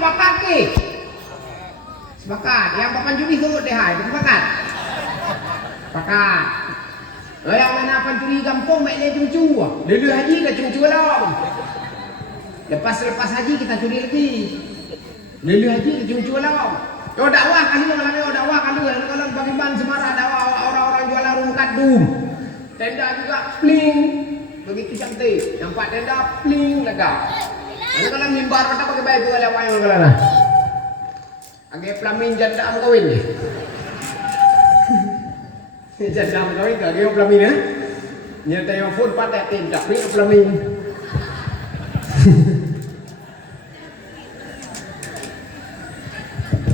sepakat ke? Sepakat. Yang papan judi turut deh hai, sepakat. Sepakat. Yang mana pancuri kampung baik dia cucu. Dulu haji dah cucu lah. Lepas haji kita curi lagi. Dulu haji dah cucu lah. Yo dakwah kali malam yo dakwah kali kalau bagi ban Semarang dakwah orang-orang jualan rungkat dum. Tenda juga pling. Begitu cantik. Nampak tenda pling lega. Kalau mimbar pada pakai baju ala wayang kalau lah. Agak pelamin janda am kawin ni. Janda am kawin ke dia pelamin eh. Nya tayo phone patek tim tak ni pelamin.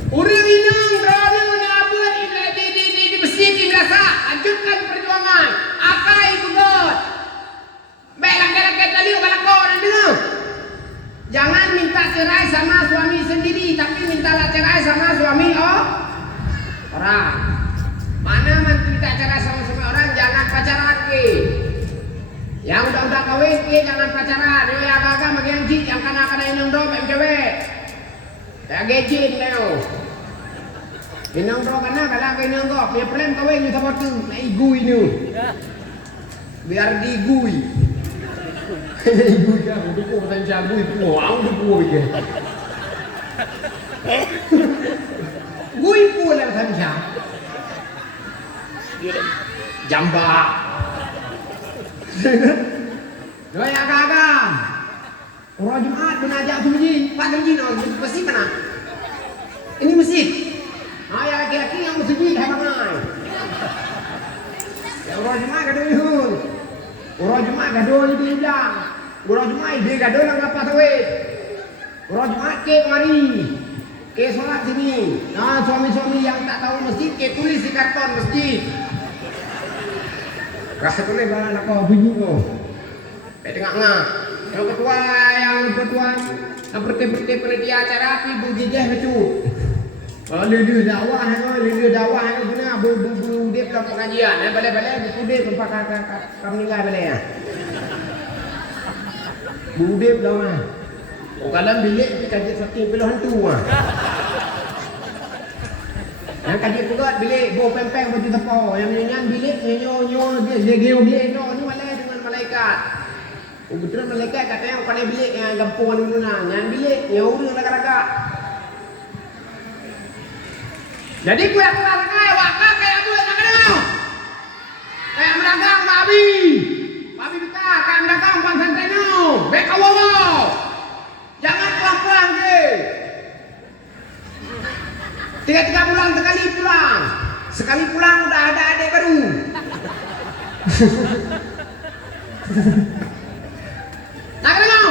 Urang inang berada menyabut di masjid di Rasa. Lanjutkan perjuangan. Akai bugot. Baiklah kira-kira tadi balakon dengar. Jangan minta cerai sama suami sendiri, tapi mintalah cerai sama suami orang. Mana mantu minta cerai sama suami orang, jangan pacaran ke. Yang udah kawin ke, jangan pacaran. Yang agak-agak bagi yang jid, yang kena inang do, yang cewek. Tak gejin leo. Inang do kena, kalau ke inang do, punya plan kawin ni sama tu, nak igui ni. Biar digui. Ibu kan, dukung macam jamu itu, orang dukung je. Gui pun lah macam jam. Jambak. Doi agak-agak. Orang Jumaat menajak tu masjid, Pak Haji no, masjid mana? Ini masjid. Ya laki-laki yang masjid hai bangai. Ya orang Jumaat gaduh ihun. Orang Jumaat gaduh di bilang. Orang Jumaat dia gaduh nak apa tawid. Orang Jumaat ke mari. Ke solat sini. Nah, suami-suami yang tak tahu masjid ke tulis di karton masjid. Rasa boleh bala nak kau bunyi kau. Tengah-tengah. Yang ketua seperti panitia acara api berjejeh betul. Lulu dakwah itu benar budip dalam pengajian. Balik budip tempat kami nilai balik ya. Budip dalam ah. Kalau bilik kita kaji satu puluh hantu ah. Yang kaji pegat bilik bawa pempeng baju tepau. Yang nyanyian bilik nyo dia geo bilik no ni malai dengan malaikat. Betul malaikat katanya yang pandai bilik yang gampungan dulu nah. Yang bilik ya urang laga-laga. Jadi gue aku larangai wakak kayak gue nak kena. Kayak medagang babi kita kayak medagang pansanteno. Beka wawo. Jangan pelan-pelan ke. 3 bulan sekali pulang. Sekali pulang udah ada adik baru. Nak kena.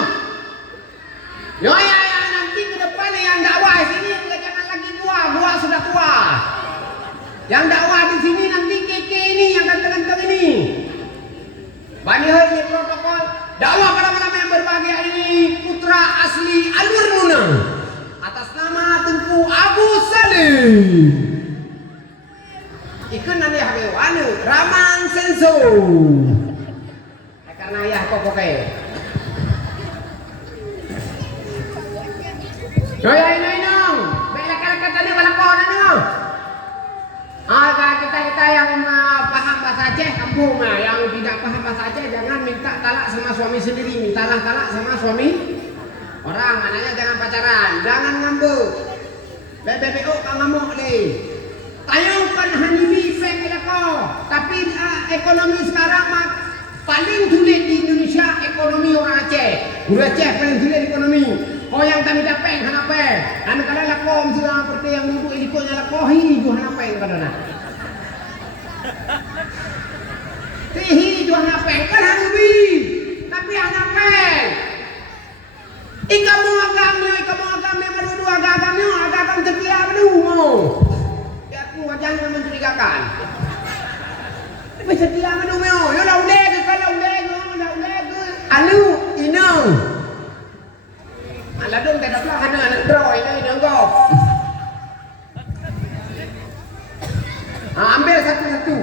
Yo ya nanti ke depan yang dakwah sini jangan lagi gua sudah tua. Yang dakwah di sini nanti keke ini yang ganteng-ganteng ini. Bani hari protokol dakwah pada malam yang berbahagia ini putra asli Alur Munang atas nama Tengku Abu Salim. Ikan nanti hagewan Raman Senso. Karena ayah kok pakai. Doya ini nong. Baiklah kata tadi balakon ini. Kita yang paham bahasa Aceh kampung yang tidak paham bahasa Aceh jangan minta talak sama suami sendiri, mintalah talak sama suami orang. Maknanya jangan pacaran, jangan ngambek. BBO kau ngamuk deh. Tayangkan hanimi fake elako. Tapi ekonomi sekarang paling sulit di Indonesia ekonomi orang Aceh. Guru Aceh paling sulit ekonomi. Oh yang kami dapat hanape. Kalau lakom sudah seperti yang duduk ikutnya lakohi ju hanape kadana. Tihi ju hanape kan hanubi. Tapi hanape. Ikamu agama berdua agama terkira berdua. Ya aku wajahnya mencurigakan. Macam dia mana meo? Yo lau leg kalau leg alu inang. Ala dong tak dapat hana nak draw ini nangkop. Ambil satu-satu.